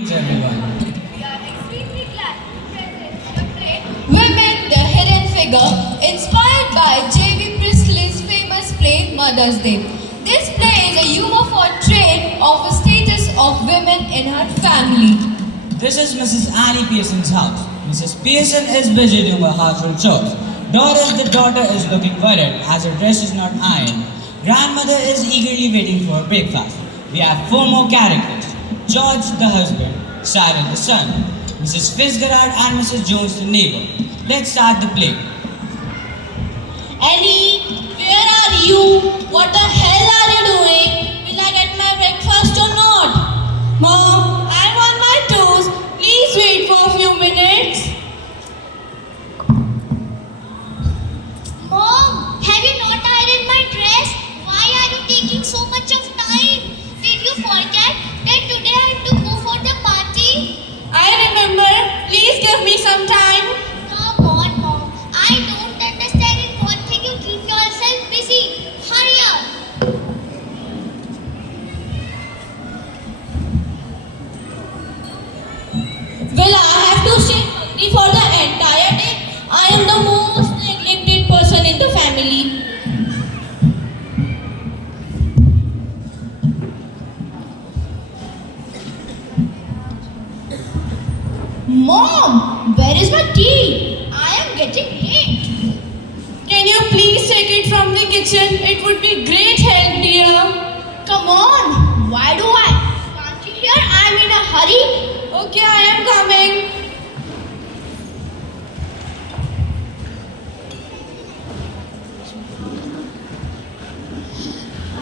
Everyone. We are extremely glad to present the great Women, the Hidden Figure, inspired by J.B. Priestley's famous play Mother's Day. This play is a humor portrait of the status of women in her family. This is Mrs. Annie Pearson's house. Mrs. Pearson is busy doing her household chores. Doris, the daughter, is looking worried as her dress is not ironed. Grandmother is eagerly waiting for her breakfast. We have four more characters. George, the husband, Cyril, the son, Mrs. Fitzgerald and Mrs. Jones, the neighbor. Let's start the play. Annie, where are you? What the hell are you doing? Will I get my breakfast or not? Mom, I'm on my toes. Please wait for a few minutes. Mom, have you not ironed my dress? Why are you taking so much of time? Did you forget that today I have to go for the party? I remember. Please give me some time. Come on, Mom. I don't understand in what thing you keep yourself busy. Hurry up. Will I have to stay hungry for the entire day? I am the most neglected person in the family. Mom, where is my tea? I am getting late. Can you please take it from the kitchen? It would be great help, dear. Come on. Why do I? Can't you hear? I am in a hurry. Okay, I am coming.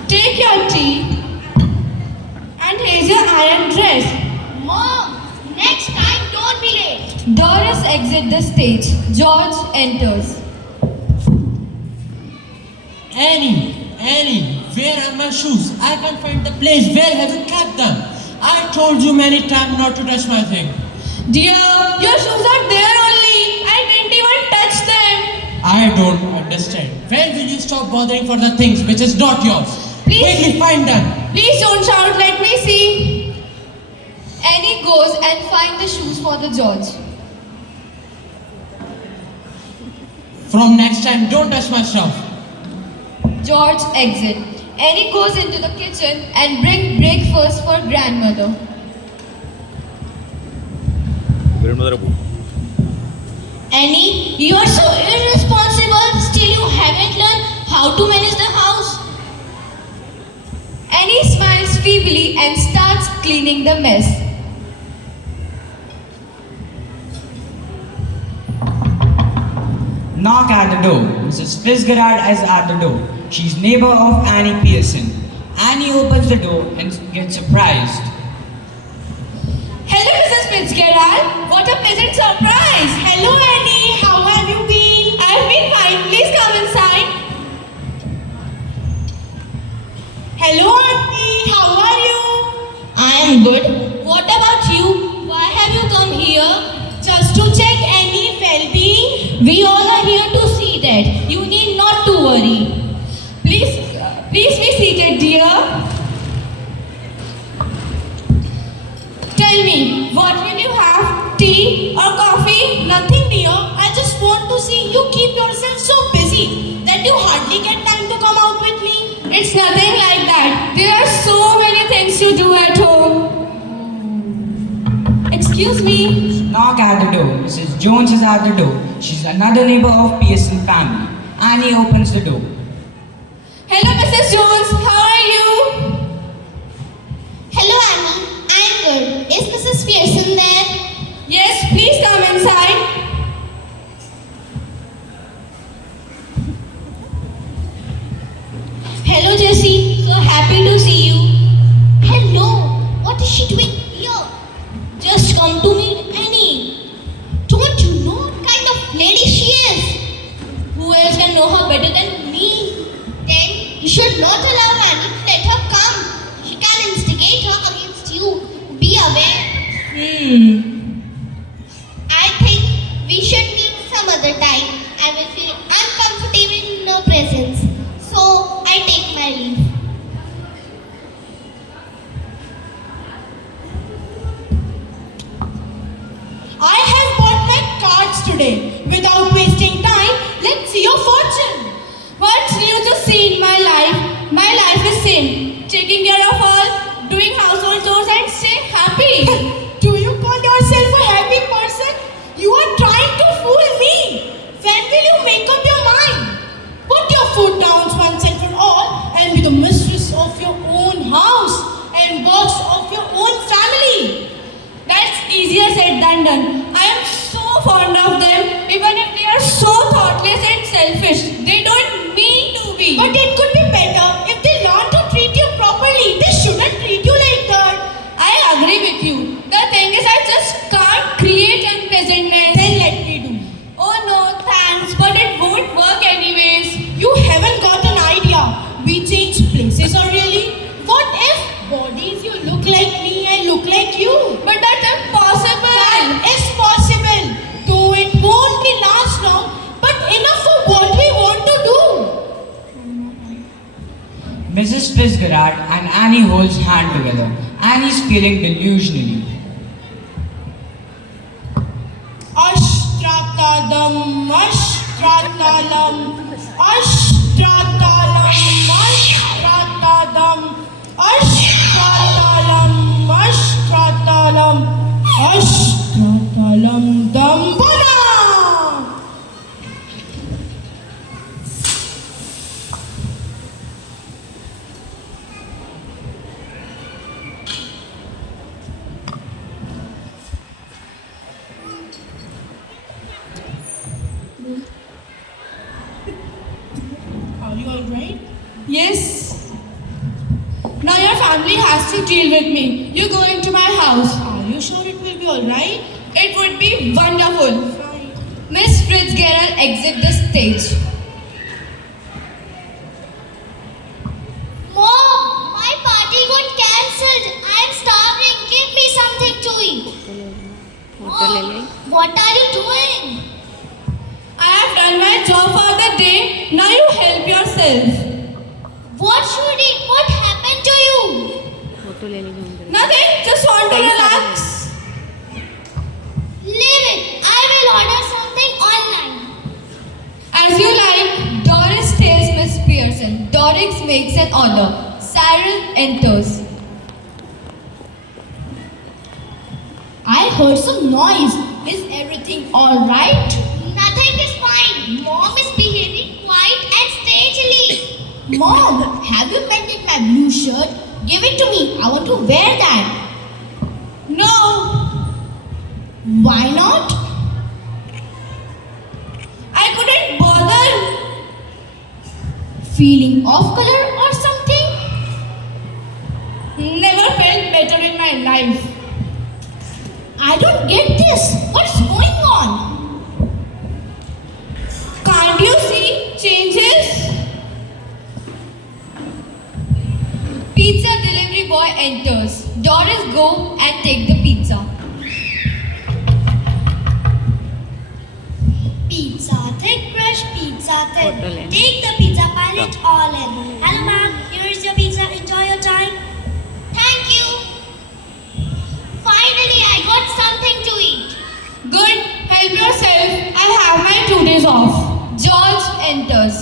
Take your tea. And here's your iron dress. Mom, next time don't be late. Doris exits the stage. George enters. Annie, where are my shoes? I can't find the place. Where have you kept them? I told you many times not to touch my thing. Dear, your shoes are there only. I didn't even touch them. I don't understand. When will you stop bothering for the things which is not yours? Please. Quickly find them. Please don't shout. Let me see. Annie goes and finds the shoes for the George. From next time, don't touch my stuff. George exits. Annie goes into the kitchen and brings breakfast for grandmother. Annie, you are so irresponsible. Still you haven't learned how to manage the house. Annie smiles feebly and starts cleaning the mess. Knock at the door. Mrs. Fitzgerald is at the door. She's neighbor of Annie Pearson. Annie opens the door and gets surprised. Hello, Mrs. Fitzgerald. What a pleasant surprise. Hello, Annie. How have you been? I've been fine. Please come inside. Hello, Auntie. How are you? I am good. What about you? Why have you come here? Just to check Annie's well-being. We all are here to see that. You need not to worry. Please be seated, dear. Tell me, what will you have? Tea or coffee? Nothing, dear. I just want to see you keep yourself so busy that you hardly get time to come out with me. It's nothing like that. There are so many things you do at home. Excuse me. Knock at the door. Mrs. Jones is at the door. She's another neighbor of Pearson family. Annie opens the door. Hello, Mrs. Jones. How are you? Hello, Annie. I'm good. Is Mrs. Pearson there? Yes, please come inside. Hello, Jessie. So happy to see you. Hello. What is she doing here? Just come to meet Annie. Don't you know what kind of lady she is? Who else can know her better than me? Then you should not allow Annie to let her come. She can instigate her against you. Be aware. I think we should meet some other time. I will feel uncomfortable in her presence. So I take my leave. today. Without wasting time, let's see your fortune. What's new to see in my life? My life is same. Taking care of all, doing household chores and stay happy. Do you call yourself a happy person? You are trying to fool me. When will you make up your mind? Put your foot down once and for all and be the mistress of your own house and boss of your own family. That's easier said than done. I am so fond of them, even if they are so thoughtless and selfish. They don't mean to be. But it could be better if they learn to treat you properly. They shouldn't treat you like that. I agree with you. The thing is, I just can't create unpleasantness. Then let me do. Oh no, thanks, but it won't work anyways. You haven't got an idea. We change places or really? What if bodies you look like me, I look like you? But that's impossible. That is possible. Though it won't be last long, but enough for what we want to do. Mrs. Fitzgerald and Annie holds hand together. Annie's feeling delusionally. Ashtratadam, Ashtratalam, Ashtratalam, Ashtratadam, Ashtratalam, Ashtratalam, Ashtratalam, Dambana! Are you alright? Yes. Now your family has to deal with me. You go into my house. Are you sure it will be alright? It would be wonderful. Fine. Miss Fitzgerald, exit the stage. Mom, my party got cancelled. I'm starving. Give me something to eat. Mom, what are you doing? I have done my job for the day. Now you help yourself. What should eat? What happened to you? Nothing. Just want to relax. Leave it. I will order something online. As you like. Doris tells Miss Pearson. Doris makes an order. Cyril enters. I heard some noise. Is everything alright? Nothing is fine. Mom is behaving quiet and strangely. Mom, have you mended my blue shirt? Give it to me. I want to wear that. No. Why not? I couldn't bother. Feeling off color or something? Never felt better in my life. I don't get this. What's going on? Can't you see changes? Pizza delivery boy enters. Doris, go and take the pizza. Pizza, thick crust, pizza, thin. Take the pizza, pile it all in. Hello, ma'am. Here is your pizza. Enjoy your time. Thank you. Finally, I got something to eat. Good, help yourself. I have my 2 days off. George enters.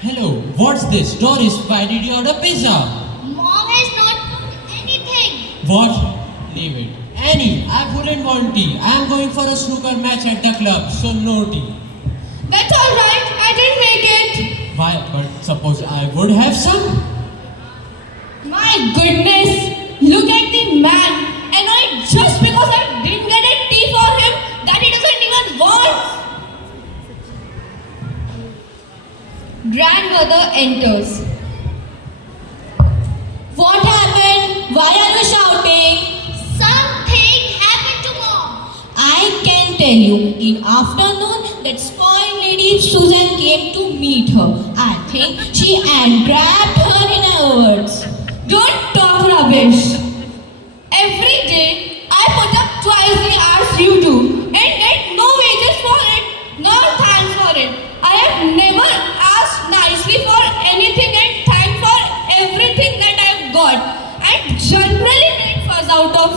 Hello, what's this? Doris, why did you order pizza? Mom has not cooked anything. What? Leave it. Annie, I wouldn't want tea. I'm going for a snooker match at the club, so no tea. That's alright, I didn't make it. Why? But suppose I would have some? My goodness, look at the man. Annoyed just because I didn't get a tea for him that he doesn't even want. Grandmother enters. What happened? Why are you shouting? Something happened to Mom. I can tell you, in afternoon, that spoiled lady Susan came to meet her. I think she and grabbed her in her words. Don't talk rubbish. Every day, I put up twice the hours you do and get no wages for it, no thanks for it. I have never asked nicely for anything and thanked for everything that I've got. And just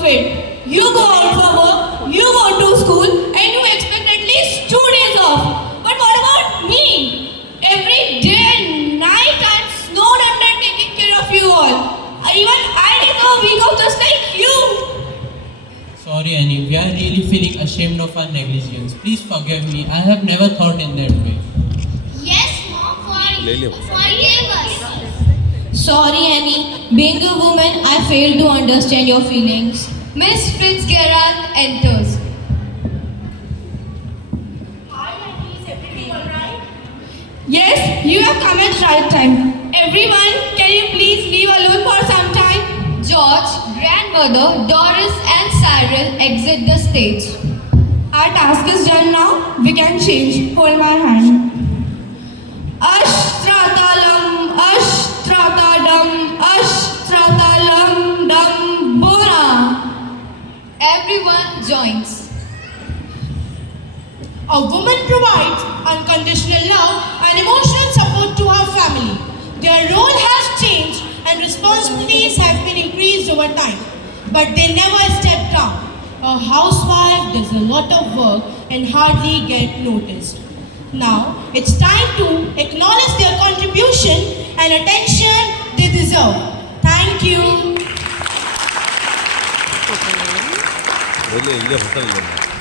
it. You go out for work, you go to school, and you expect at least 2 days off. But what about me? Every day and night I'm snowed under taking care of you all. Even I deserve a week off just like you. Sorry, Annie. We are really feeling ashamed of our negligence. Please forgive me. I have never thought in that way. Yes, Mom, forgive us. Sorry, Annie. Being a woman, I fail to understand your feelings. Miss Fitzgerald enters. Hi, Annie. Is everything alright? Yes, you have come at right time. Everyone, can you please leave alone for some time? George, grandmother, Doris and Cyril exit the stage. Our task is done now. We can change. Hold my hand. Ashtratalam, Ashtratadam, Ashtratalam, Dam, Bora. Everyone joins. A woman provides unconditional love and emotional support to her family. Their role has changed and responsibilities have been increased over time, but they never step down. A housewife does a lot of work and hardly get noticed. Now, it's time to acknowledge their contribution and attention they deserve. Thank you. 원래 이게 못하는 건데.